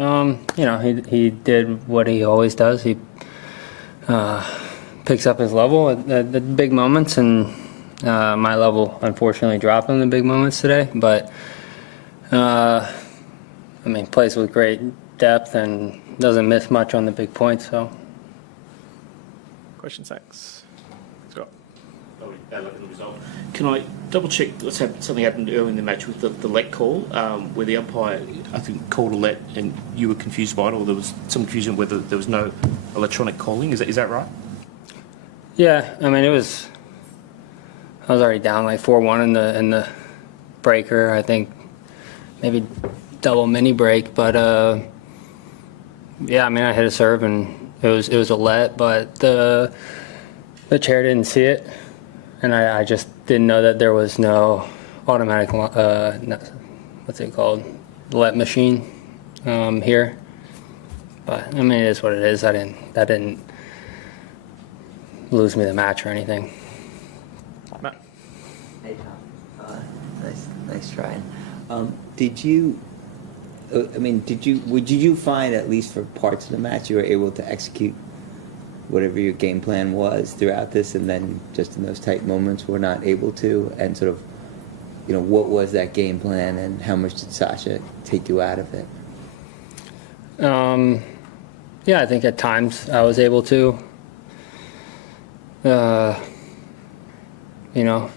You know, he did what he always does. He picks up his level at the big moments, and my level unfortunately dropped in the big moments today. But I mean, plays with great depth and doesn't miss much on the big points. So, question 6. Scott. Bad luck in the result. Can I double check? Something happened early in the match with the let call, where the umpire, I think, called a let, and you were confused by it, or there was some confusion whether there was no electronic calling. Is that right? Yeah, I mean, I was already down like 4-1 in the breaker. I think maybe double mini break, but yeah, I mean, I hit a serve and it was a let, but the chair didn't see it, and I just didn't know that there was no automatic what's it called, let machine here. But I mean, it is what it is. That didn't lose me the match or anything. Matt. Hey Tom, nice trying. Did you find, at least for parts of the match, you were able to execute whatever your game plan was throughout this, and then just in those tight moments were not able to? And sort of, you know, what was that game plan, and how much did Sasha take you out of it? Yeah, I think at times I was able to. You know,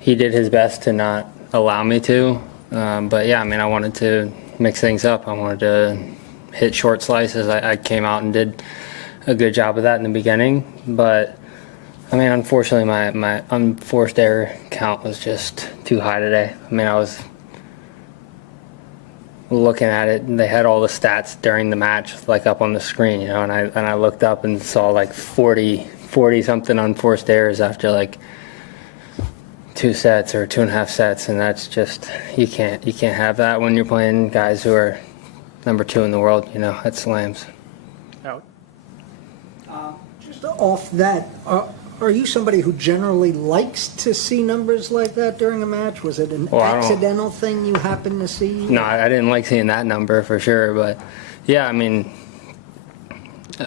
he did his best to not allow me to, but yeah, I mean, I wanted to mix things up. I wanted to hit short slices. I came out and did a good job of that in the beginning, but I mean, unfortunately, my unforced error count was just too high today. I mean, I was looking at it, and they had all the stats during the match, like up on the screen, you know, and I looked up and saw like 40 something unforced errors after like 2 sets or 2.5 sets, and that's just, you can't have that when you're playing guys who are number 2 in the world, you know, at slams. Out. Just off that, are you somebody who generally likes to see numbers like that during a match? Was it an accidental thing you happened to see? No, I didn't like seeing that number for sure, but yeah, I mean,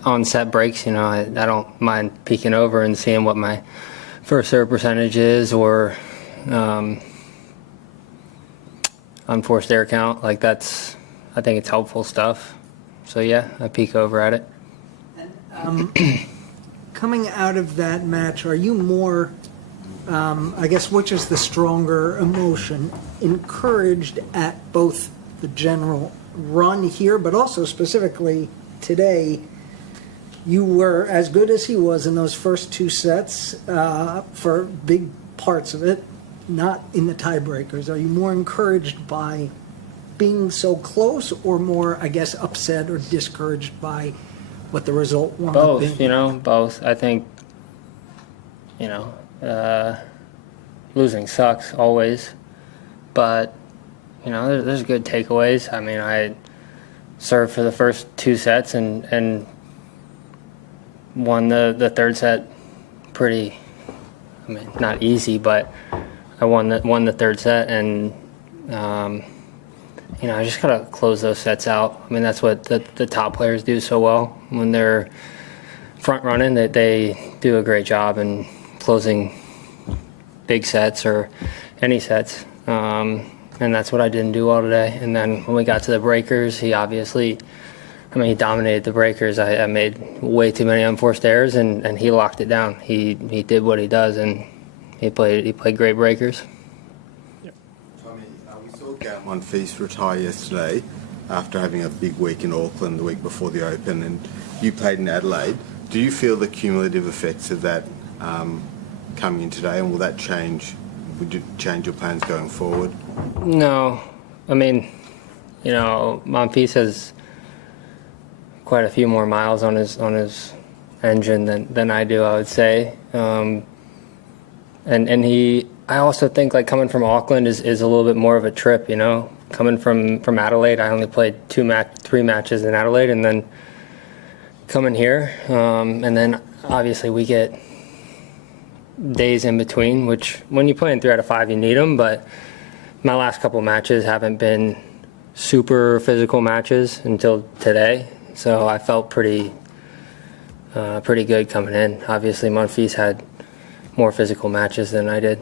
on set breaks, you know, I don't mind peeking over and seeing what my first serve percentage is, or unforced error count. Like, that's, I think it's helpful stuff. So yeah, I peek over at it. Coming out of that match, are you more, I guess, which is the stronger emotion, encouraged at both the general run here, but also specifically today? You were as good as he was in those first 2 sets for big parts of it, not in the tiebreakers. Are you more encouraged by being so close, or more, I guess, upset or discouraged by what the result wound up being? Both, you know, both. I think, you know, losing sucks always, but, you know, there's good takeaways. I mean, I served for the first 2 sets and won the third set pretty, I mean, not easy, but I won the third set, and you know, I just gotta close those sets out. I mean, that's what the top players do so well when they're front running. That they do a great job in closing big sets or any sets, and that's what I didn't do well today. And then when we got to the breakers, he obviously, I mean, he dominated the breakers. I made way too many unforced errors, and he locked it down. He did what he does, and he played great breakers. Tommy, we saw Monfils retire yesterday after having a big week in Auckland the week before the Open, and you played in Adelaide. Do you feel the cumulative effects of that coming in today, and will that change? Would you change your plans going forward? No, I mean, you know, Monfils has quite a few more miles on his engine than I do, I would say, and I also think, like, coming from Auckland is a little bit more of a trip, you know. Coming from Adelaide, I only played 3 matches in Adelaide, and then coming here, and then obviously we get days in between, which when you play in 3 out of 5, you need them. But my last couple matches haven't been super physical matches until today, so I felt pretty good coming in. Obviously, Monfils had more physical matches than I did.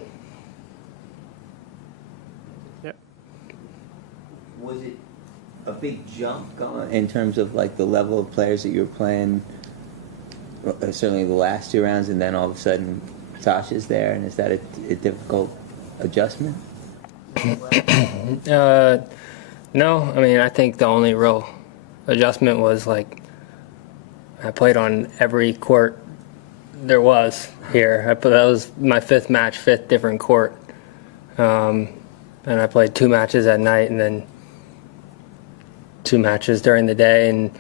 Yep. Was it a big jump going in terms of like the level of players that you were playing? Certainly the last 2 rounds, and then all of a sudden Sasha's there, and is that a difficult adjustment? No, I mean, I think the only real adjustment was like I played on every court there was here. That was my 5th match, 5th different court, and I played 2 matches at night and then 2 matches during the day. And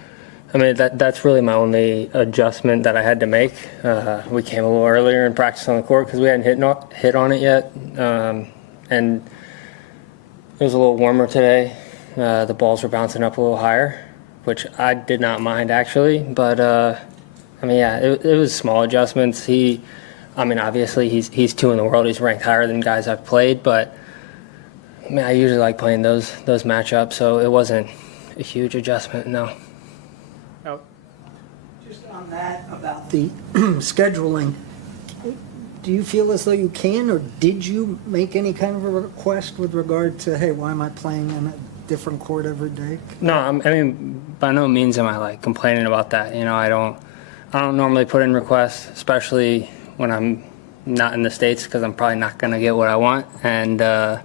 I mean, that's really my only adjustment that I had to make. We came a little earlier and practiced on the court because we hadn't hit on it yet, and it was a little warmer today. The balls were bouncing up a little higher, which I did not mind actually. But I mean, yeah, it was small adjustments. I mean, obviously he's 2 in the world. He's ranked higher than guys I've played, but I mean, I usually like playing those matchups, so it wasn't a huge adjustment. No. Out. Just on that, about the scheduling, do you feel as though you can, or did you make any kind of a request with regard to, hey, why am I playing in a different court every day? No, I mean, by no means am I like complaining about that. You know, I don't normally put in requests, especially when I'm not in the States, because I'm probably not going to get what I want. And I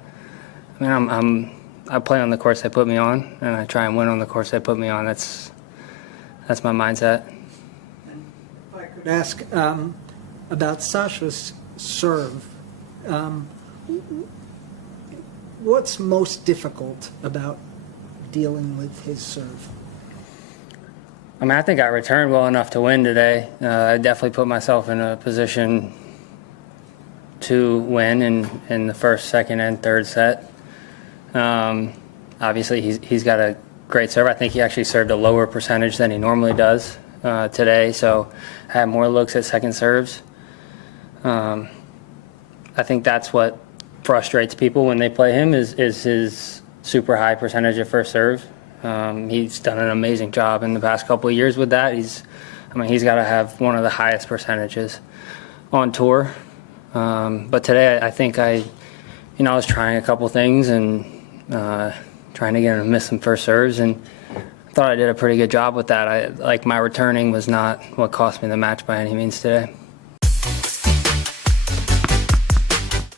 mean, I play on the course they put me on, and I try and win on the course they put me on. That's my mindset. And if I could ask about Sasha's serve, what's most difficult about dealing with his serve? I mean, I think I returned well enough to win today. I definitely put myself in a position to win in the first, second, and third set. Obviously, he's got a great serve. I think he actually served a lower percentage than he normally does today, so I had more looks at second serves. I think that's what frustrates people when they play him is his super high percentage of first serve. He's done an amazing job in the past couple of years with that. He's got to have one of the highest percentages on tour. But today, I think I was trying a couple things and trying to get him to miss some first serves, and I thought I did a pretty good job with that. My returning was not what cost me the match by any means today.